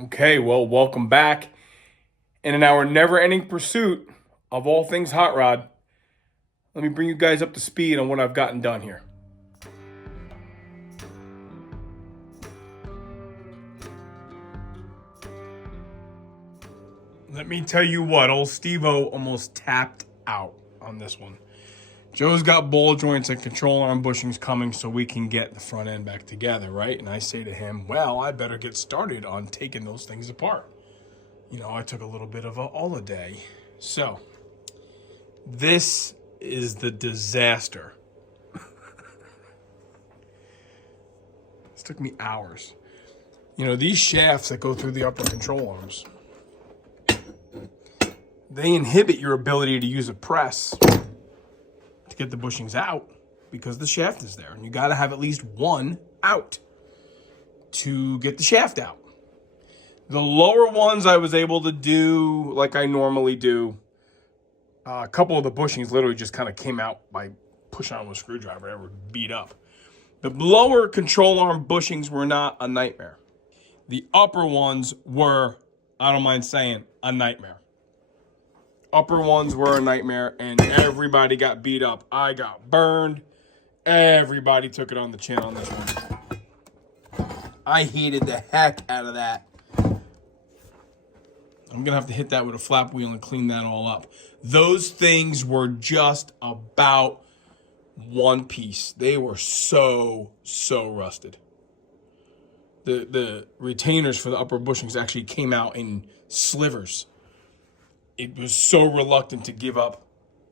Okay, well, welcome back. And in our never-ending pursuit of all things hot rod, let me bring you guys up to speed on what I've gotten done here. Let me tell you what, old Steve-O almost tapped out on this one. Joe's got ball joints and control arm bushings coming so we can get the front end back together, right? And I say to him, well, I better get started on taking those things apart. You know, I took a little bit of a holiday. So, this is the disaster. This took me hours. You know, these shafts that go through the upper control arms, they inhibit your ability to use a press to get the bushings out because the shaft is there. And you got to have at least one out to get the shaft out. The lower ones I was able to do like I normally do. A couple of the bushings literally just kind of came out by pushing on with a screwdriver. They were beat up. The lower control arm bushings were not a nightmare. The upper ones were, I don't mind saying, a nightmare. Upper ones were a nightmare, and everybody got beat up. I got burned. Everybody took it on the chin on this one. I heated the heck out of that. I'm going to have to hit that with a flap wheel and clean that all up. Those things were just about one piece. They were so rusted. The retainers for the upper bushings actually came out in slivers. It was so reluctant to give up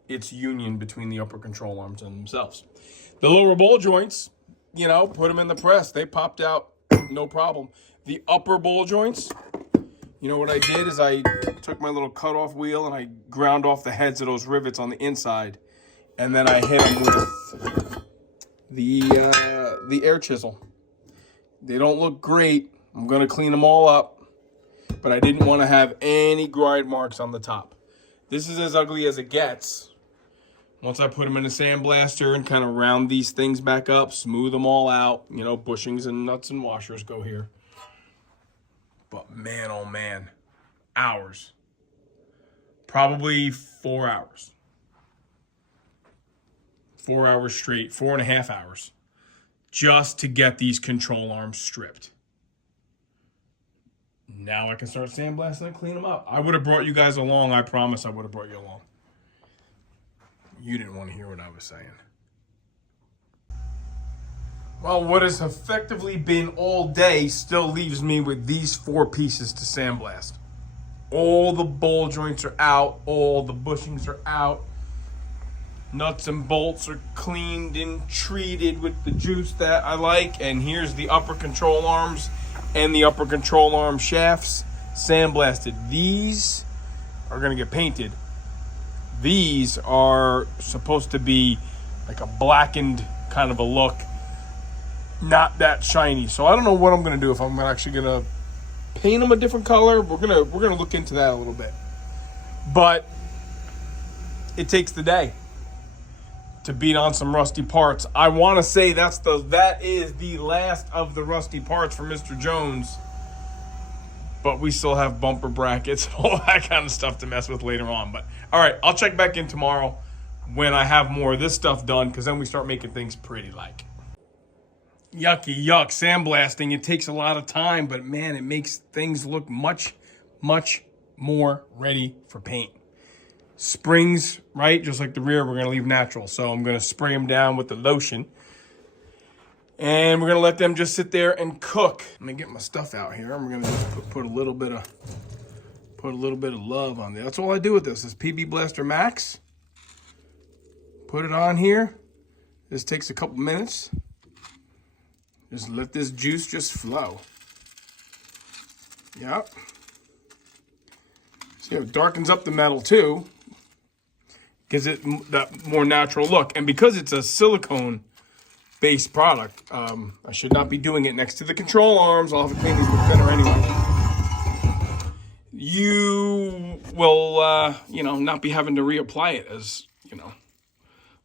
its union between the upper control arms and themselves. The lower ball joints, you know, put them in the press. They popped out, no problem. The upper ball joints, you know what I did is I took my little cutoff wheel and I ground off the heads of those rivets on the inside. And then I hit them with the air chisel. They don't look great. I'm going to clean them all up. But I didn't want to have any grind marks on the top. This is as ugly as it gets. Once I put them in a sandblaster and kind of round these things back up, smooth them all out, you know, bushings and nuts and washers go here. But man, oh man, hours. Probably 4 hours. 4 hours straight, 4.5 hours, just to get these control arms stripped. Now I can start sandblasting and clean them up. I would have brought you guys along. I promise I would have brought you along. You didn't want to hear what I was saying. Well, what has effectively been all day still leaves me with these 4 pieces to sandblast. All the ball joints are out. All the bushings are out. Nuts and bolts are cleaned and treated with the juice that I like. And here's the upper control arms and the upper control arm shafts sandblasted. These are going to get painted. These are supposed to be like a blackened kind of a look. Not that shiny. So I don't know what I'm going to do, if I'm actually going to paint them a different color. We're going to look into that a little bit. But it takes the day to beat on some rusty parts. I want to say that is the last of the rusty parts for Mr. Jones. But we still have bumper brackets and all that kind of stuff to mess with later on. But all right, I'll check back in tomorrow when I have more of this stuff done, because then we start making things pretty like. Yucky yuck, sandblasting, it takes a lot of time, but man, it makes things look much more ready for paint. Springs, right, just like the rear, we're going to leave natural. So I'm going to spray them down with the lotion. And we're going to let them just sit there and cook. Let me get my stuff out here. I'm going to just put a little bit of love on there. That's all I do with this. This PB Blaster Max. Put it on here. This takes a couple minutes. Just let this juice just flow. Yep. See how it darkens up the metal too. Gives it that more natural look. And because it's a silicone-based product, I should not be doing it next to the control arms. I'll have to clean these with thinner anyway. You will, not be having to reapply it as,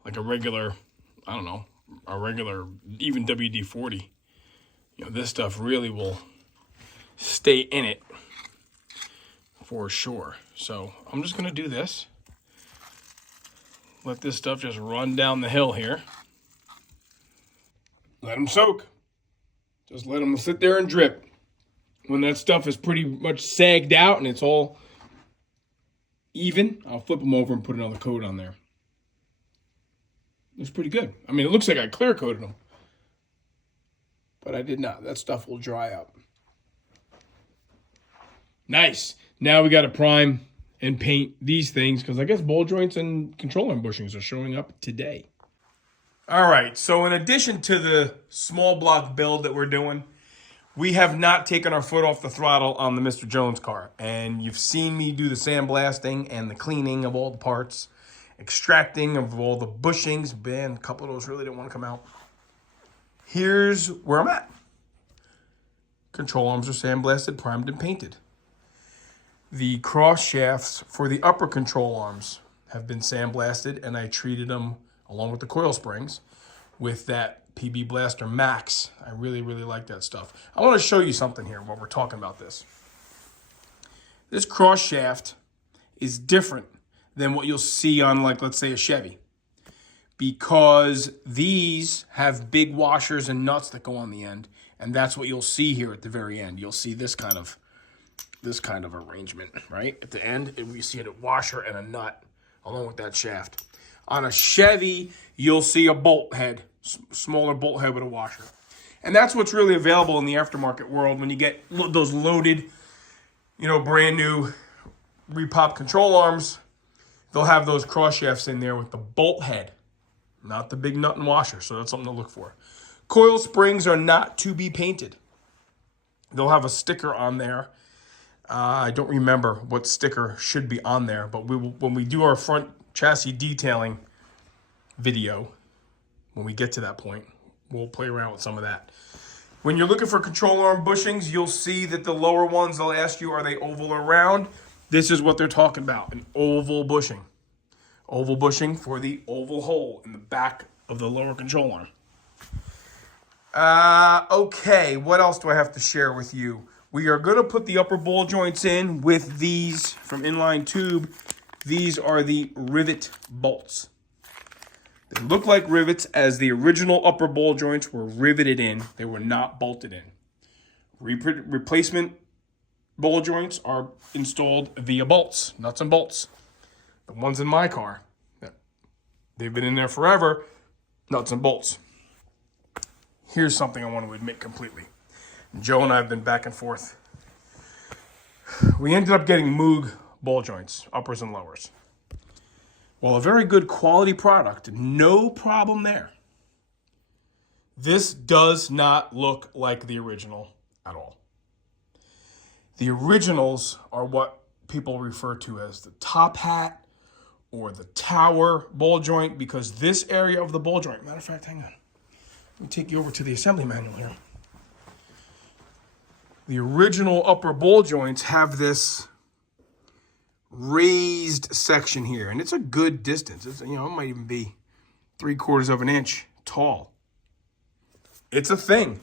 like a regular, even WD-40. This stuff really will stay in it for sure. So I'm just gonna do this. Let this stuff just run down the hill here. Let them soak. Just let them sit there and drip. When that stuff is pretty much sagged out and it's all even, I'll flip them over and put another coat on there. Looks pretty good. I mean, it looks like I clear coated them, but I did not. That stuff will dry up. Nice. Now we got to prime and paint these things because I guess ball joints and control arm bushings are showing up today. All right, so in addition to the small block build that we're doing, we have not taken our foot off the throttle on the Mr. Jones car. And you've seen me do the sandblasting and the cleaning of all the parts, extracting of all the bushings. Man, a couple of those really didn't want to come out. Here's where I'm at. Control arms are sandblasted, primed, and painted. The cross shafts for the upper control arms have been sandblasted, and I treated them along with the coil springs with that PB Blaster Max. I really, really like that stuff. I want to show you something here while we're talking about this. This cross shaft is different than what you'll see on, like, let's say a Chevy, because these have big washers and nuts that go on the end, and that's what you'll see here at the very end. You'll see this kind of arrangement, right? At the end, you see a washer and a nut along with that shaft. On a Chevy, you'll see a bolt head, smaller bolt head with a washer. And that's what's really available in the aftermarket world when you get those loaded, brand new repop control arms. They'll have those cross shafts in there with the bolt head, not the big nut and washer. So that's something to look for. Coil springs are not to be painted. They'll have a sticker on there. I don't remember what sticker should be on there, but when we do our front chassis detailing video, when we get to that point, we'll play around with some of that. When you're looking for control arm bushings, you'll see that the lower ones, they'll ask you, are they oval or round? This is what they're talking about, an oval bushing. Oval bushing for the oval hole in the back of the lower control arm. Okay, what else do I have to share with you? We are going to put the upper ball joints in with these from Inline Tube. These are the rivet bolts. They look like rivets as the original upper ball joints were riveted in. They were not bolted in. Replacement ball joints are installed via bolts, nuts and bolts. The ones in my car, they've been in there forever, nuts and bolts. Here's something I want to admit completely. Joe and I have been back and forth. We ended up getting Moog ball joints, uppers and lowers. Well, a very good quality product, no problem there. This does not look like the original at all. The originals are what people refer to as the top hat or the tower ball joint, because this area of the ball joint, matter of fact, hang on. Let me take you over to the assembly manual here. The original upper ball joints have this raised section here, and it's a good distance. It might even be 3/4 of an inch tall. It's a thing.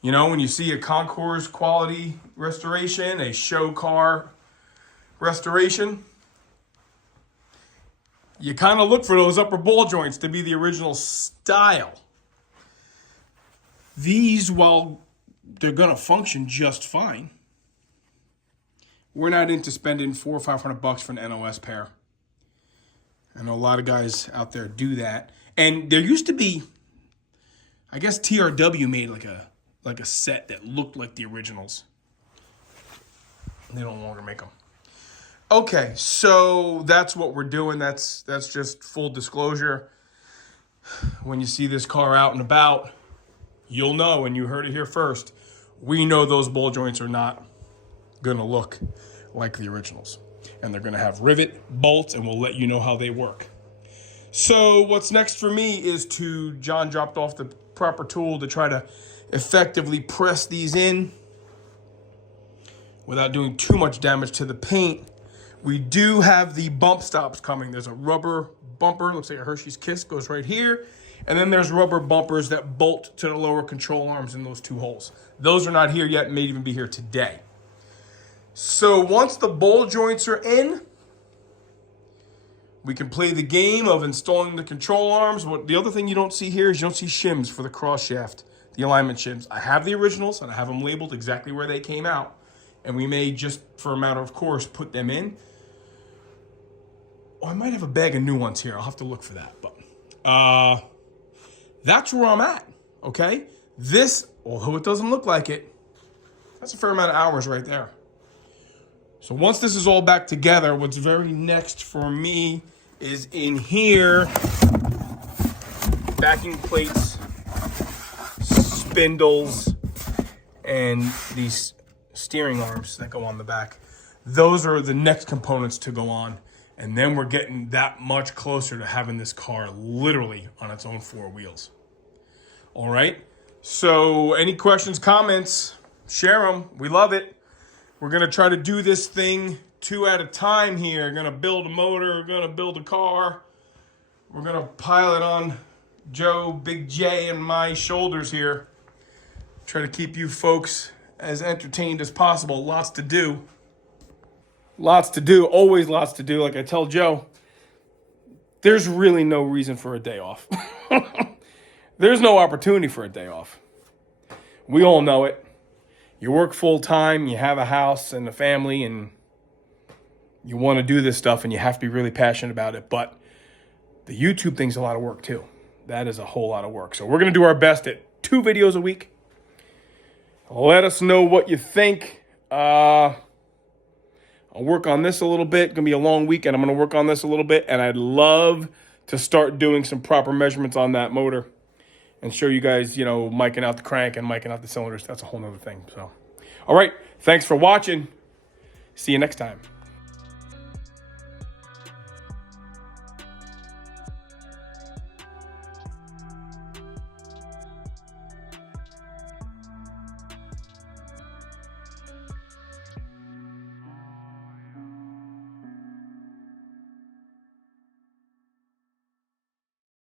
When you see a concours quality restoration, a show car restoration, you kind of look for those upper ball joints to be the original style. These, while they're going to function just fine, we're not into spending $400 or $500 for an NOS pair. I know a lot of guys out there do that. And there used to be, I guess TRW made like a set that looked like the originals. They no longer make them. Okay, so that's what we're doing. That's just full disclosure. When you see this car out and about, you'll know, and you heard it here first. We know those ball joints are not going to look like the originals. And they're going to have rivet bolts, and we'll let you know how they work. So what's next for me is John dropped off the proper tool to try to effectively press these in without doing too much damage to the paint. We do have the bump stops coming. There's a rubber bumper, looks like a Hershey's Kiss, goes right here. And then there's rubber bumpers that bolt to the lower control arms in those two holes. Those are not here yet, may even be here today. So once the ball joints are in, we can play the game of installing the control arms. What the other thing you don't see here is you don't see shims for the cross shaft, the alignment shims. I have the originals and I have them labeled exactly where they came out. And we may just, for a matter of course, put them in. Oh, I might have a bag of new ones here. I'll have to look for that. But that's where I'm at, okay? This, although it doesn't look like it, that's a fair amount of hours right there. So once this is all back together, what's very next for me is in here, backing plates, spindles, and these steering arms that go on the back. Those are the next components to go on. And then we're getting that much closer to having this car literally on its own four wheels. All right. So any questions, comments, share them. We love it. We're going to try to do this thing 2 at a time here. Going to build a motor. We're going to build a car. We're going to pile it on Joe, Big J, and my shoulders here. Try to keep you folks as entertained as possible. Lots to do. Lots to do. Always lots to do. Like I tell Joe, there's really no reason for a day off. There's no opportunity for a day off. We all know it. You work full time, you have a house and a family, and you want to do this stuff, and you have to be really passionate about it. But the YouTube thing's a lot of work too. That is a whole lot of work. So we're going to do our best at 2 videos a week. Let us know what you think. I'll work on this a little bit. It's going to be a long weekend. I'm going to work on this a little bit, and I'd love to start doing some proper measurements on that motor and show you guys, you know, miking out the crank and miking out the cylinders. That's a whole nother thing. So, all right. Thanks for watching. See you next time.